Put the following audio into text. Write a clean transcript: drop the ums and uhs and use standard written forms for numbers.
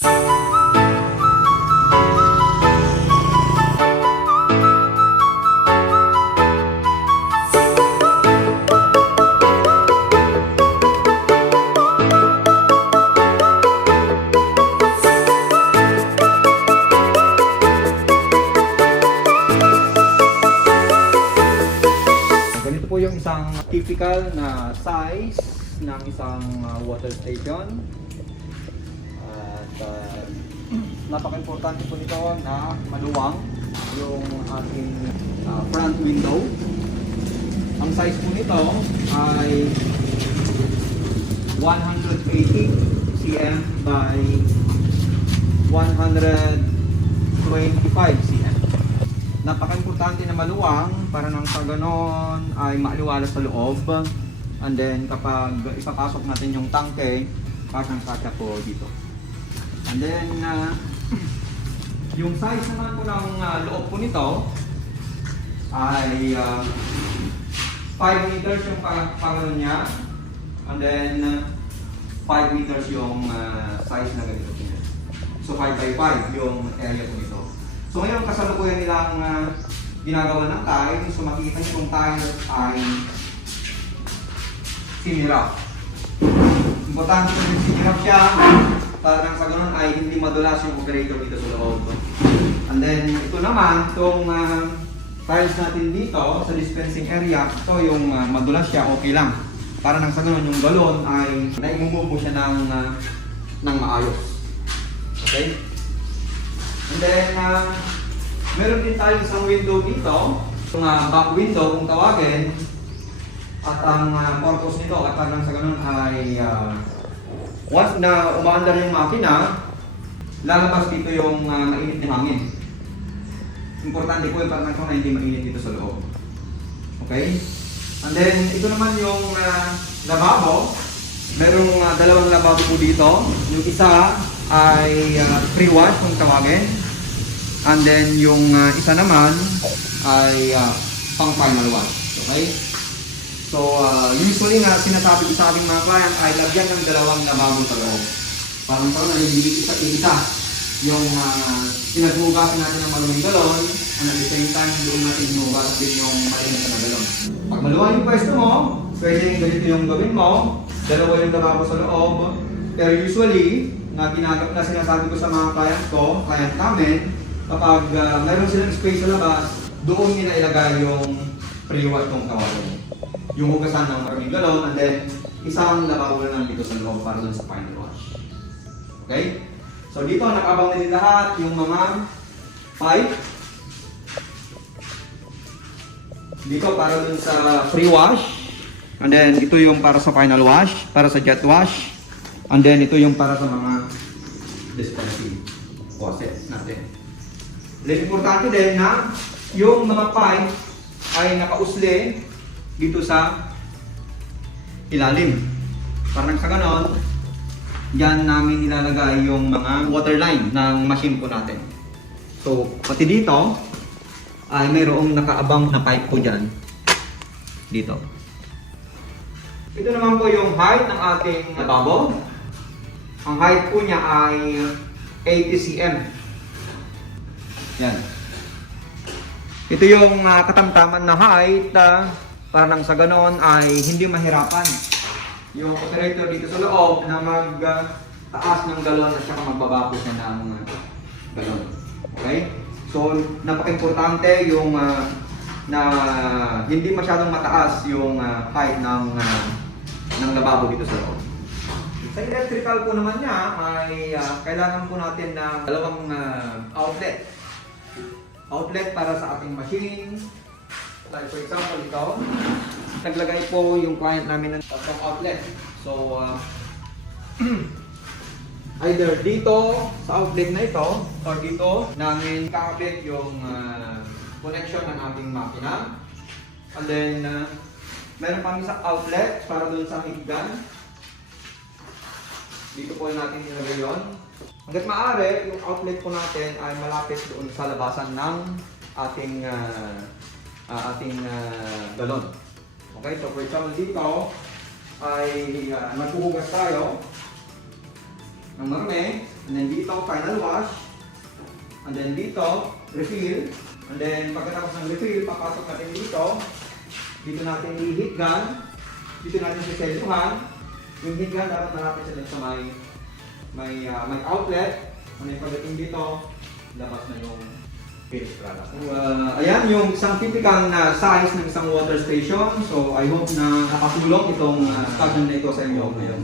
Ganito po yung isang typical na size ng isang water station. At napaka-importante po nito na maluwang yung ating front window. Ang size po nito ay 180 cm by 125 cm. Napaka-importante na maluwang para nang sa ganon ay maaliwalas sa loob. And then kapag ipapasok natin yung tangke, kasang-kasya po dito. And then yung size naman po ng loob po nito ay 5 meters yung pangano niya. And then 5 meters yung size na ganito po niya. So 5 by 5 yung area po nito. So ngayon kasalukuyan nilang ginagawa ng tile. So makikita niyo kung tile ay sinirap. Importante kung sinirap siya para nang sa ganun ay hindi madulas yung operator dito sa loob. And then ito naman, itong tiles natin dito sa dispensing area, ito yung madulas siya, okay lang. Para nang sa ganun yung galon ay naimumove mo siya ng maayos. Okay? And then, meron din tayo isang window dito, yung back window kung tawagin. At ang purpose nito at parang sa ganun ay once na umaandar yung makina, lalabas dito yung mainit na hangin. Importante po yung parang na hindi mainit dito sa loob. Okay? And then, ito naman yung lababo. Merong dalawang lababo po dito. Yung isa ay pre-wash kung tawagin. And then yung isa naman ay pang final wash. Okay? So usually nga sinasabi ko sa ating mga client ay lagyan ng dalawang lababo sa loob. Parang na hindi isa yung pinaghugasan natin ng maluming galon and at the same time doon natin hinugasan din yung malinis na galon. Pag maluwang yung pwesto mo, pwedeng ganito yung gawin mo, dalawa yung lababo sa loob. Pero usually, na sinasabi ko sa mga client namin, kapag mayroon silang space sa labas, doon nila ilagay yung pre-wash kung tawagin. Yung hugasan ng maraming galon, and then isang lababo na lang dito sa loob para dun sa final wash. Okay? So dito, nakabang na din lahat yung mga pipe. Dito para dun sa pre-wash. And then ito yung para sa final wash, para sa jet wash. And then ito yung para sa mga dispensing faucets natin. Then importante din na yung mga pipe ay nakausli dito sa ilalim. Parang sa ganon, diyan namin nilalagay yung mga water line ng machine po natin. So, pati dito ay mayroong nakaabang na pipe po dyan. Dito. Ito naman po yung height ng ating lababo. Ang height po niya ay 80 cm. Yan. Ito yung katamtaman na height para nang sa ganon ay hindi mahirapan yung operator dito sa loob na mag-taas ng galon at saka magbaba po siya ng galon. Okay? So, napaka-importante yung na hindi masyadong mataas yung height ng lababo dito sa loob. Sa electrical po naman niya ay kailangan po natin ng dalawang outlet. Outlet para sa ating machine. Like for example, ito. Naglagay po yung client namin ng outlet. So, either dito sa outlet na ito or dito namin kakabit yung connection ng ating makina. And then, meron pang isang outlet para dun sa higdan. Dito po natin ilagay yun. Hanggat maaari, yung outlet po natin ay malapit doon sa labasan ng ating galon. Okay, so for example dito ay maghuhugas tayo ng marumi. And then dito, final wash. And then dito, refill. And then pagkatapos ng refill, papasok natin dito. Dito natin i-heat gun. Dito natin siseluhan. Yung heat gun dapat malapit siya sa may outlet. And then pagdating dito, labas na yung finished product. So, ayan yung isang typical na size ng isang water station. So I hope na nakatulong itong statement na ito sa inyo ngayon.